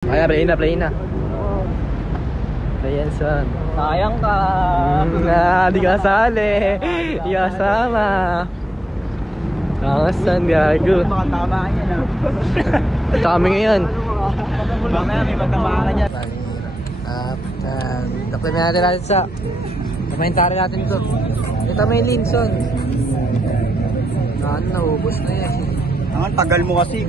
Kaya, play na. Ayan, son. Sayang ka. Di ka sali. Di ka sama. Nakasan, gago. Makatama yan ah. Kami ngayon. Mamaya may magtamaan ka dyan. Document natin sa komentary natin ito. Ito may Linson. Naubos na yan. Ang tagal mo kasi.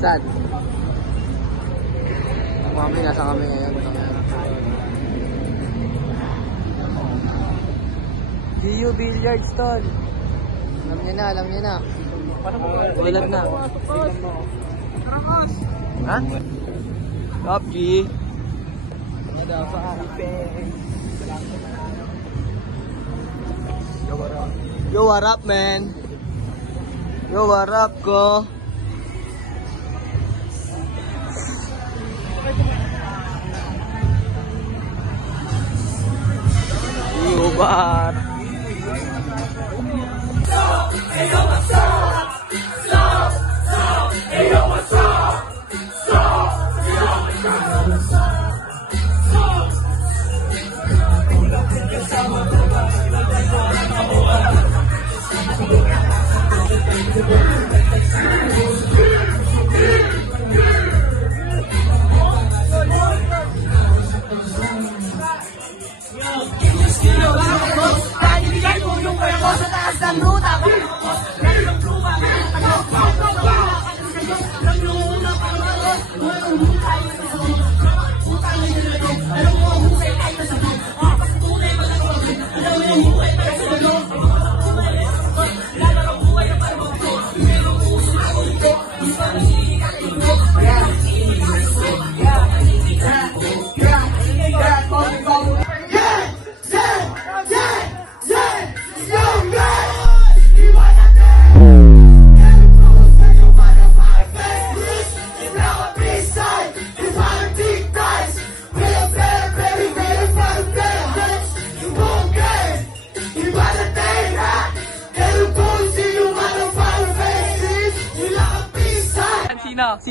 Saan? Mami, nasa kami ngayon. GU Billiard Stall. Alam niya na. Ulat na. Ha? Top G. Yo, what up, man? Yo, what up, ko? Yo, what?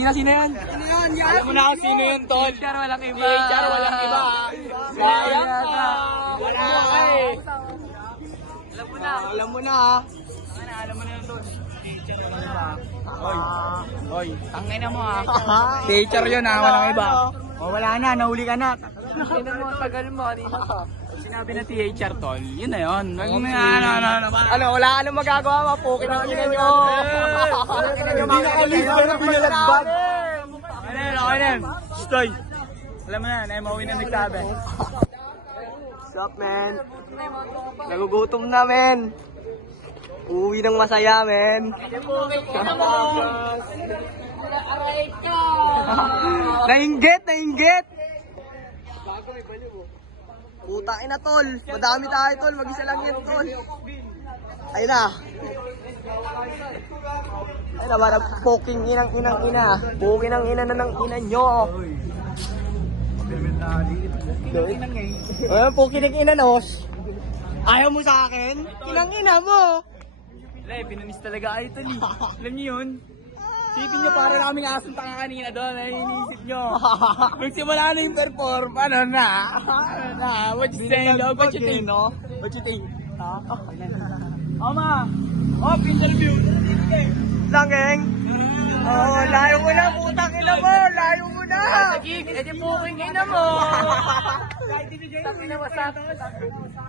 Sino yan? Alam mo na ako sino yun, Tol. THR walang iba. THR walang iba. Sayang ka. Wala ka eh. Alam mo na. Alam mo na yun, Tol. Oy, tangina mo ah. THR yun ha, walang iba. O wala na, nahuli ka na. Sino mo, tagal mo kanina. Sinabi na THR, Tol. Yun na yun. Ano, wala ka nang magagawa, mapukin ang ina nyo. Hindi nakalista na pinalagbag. Okay na yun. Stoy. Alam mo na, na-MOE na nagsabi. What's up, man? Nagugutom na, men. Uwi ng masaya, men. Nainggit. Putang ina, tol. Madami tayo, tol. Mag-isa lang yan, tol. Ayun na. Ayun na, parang poking ina. Poking ang ina na ng ina nyo. Ayun, poking ng ina, nos. Ayaw mo sa akin? Inang ina mo. Wala, pinamis talaga kayo, Tol. Alam niyo yun? Sipin nyo para naming asong tanga kanina doon. Ay, iniisip nyo. Magsimula na yung perform. Ano na? What you say, dog? What you think? What you think? Oma! Op, interview! Langeng? Oo, layo mo na, putang ina mo. Layo mo na. Edi puking ina mo! Tangina mo sa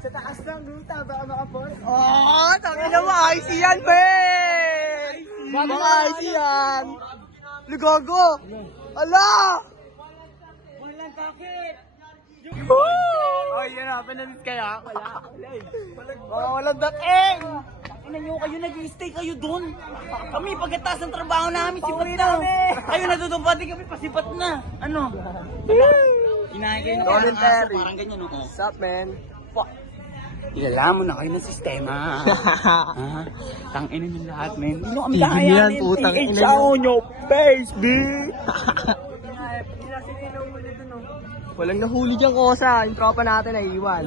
taas ng ruta, baka makapos. Oo, tangina mo. IC yan, Ben. Mga IC yan. Lugogo. Ala! Walang kakit! Oh, yun na. Panalit kaya? Walang dating. Ina nyo, kayo nag-stay kayo doon. Kami, pagkatapos ng trabaho namin, sipat na. Kayo natutong pati kami, pasipat na. Ano? Inahin kayo na Voluntary. parang ganyan, no? What's up, man? Ilala mo na kayo ng sistema. Tangina nyo lahat, men. Hindi nyo kami Tigil kahayanin. yan, putang ina nyo. THR nyo, face, B! Walang nahuli dyan, Kosa. Yung tropa natin ay iwan.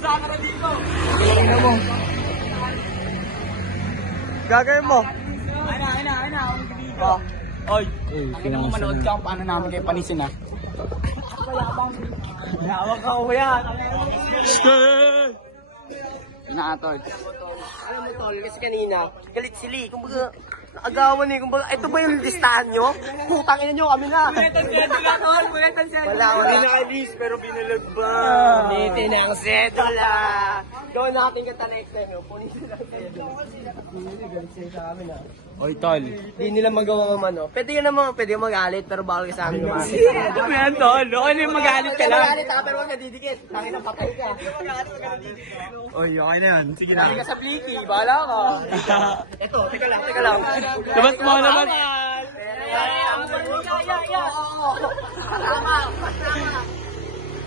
Saan ka na dito? Tingnan mo. Gagawin mo. Ayun na. Oh. Oy, ang mo manood ka kung paano namin kayo panisin, ha? Hawak ka ko yan. Inaatol. Alam mo tol, kasi kanina, galit si Lee. Kumbaga, nakagawan eh. Kumbaga, ito ba yung listahan nyo? Putang ina nyo, kami na. Wala. Pinaka-list, pero binalag ba? Ulitin ang sedula. Gawin natin kanta next time. Punin sila ang sedula. Galit sila sa amin, ha? Oy, tol. Hindi nila magawa man, no? Pwede yun naman, pwede yung magalit, pero bawal ka sa amin umalit. Ano ba yan, tol? Okay na yung magalit ka lang. Magalit ka, pero huwag nadidikit. Tangin ang patay ka. Oy, okay na yan. Sige na. Tangin ka sa Blicky, bahala ka. Ito, teka lang. Labas mo naman.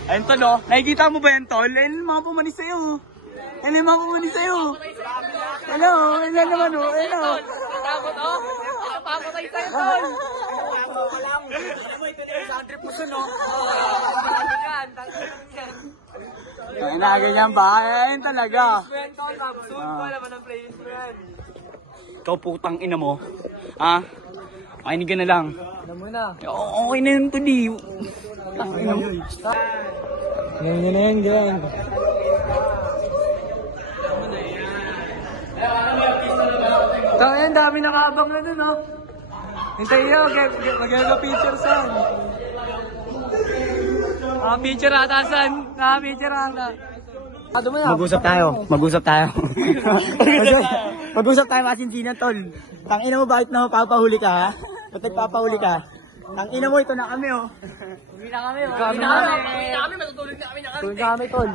Ayun, tol, oh. Nakikita mo ba yan, tol? Ayun yung mga pumanis sa'yo. Ayun yung mga pumanis sa'yo. Hello, ayun na naman, oh. Ayun, oh. Takot, oh. Papatay tayo, tol. Ito na yung Sandri Puso, no? Ayun na, ganyan ba? Ayun talaga. Ikaw putang ina mo. Ha? Makinig ka na lang. Alam mo na. Okay na yun, tol. Ina mo. Ganyan. Tangin, dami nakabang na dun, oh. Hintay nyo, mag-picture saan? Picture ata saan? Picture ata. Mag-usap tayo. Mag-usap tayo masinsinan, tol. Tangina mo, bakit na mapapahuli ka, ha? Ba't nagpapahuli ka? Tangina mo, ito na kami, oh. Uwi na kami, matutulog na kami. Tulog na kami, tol.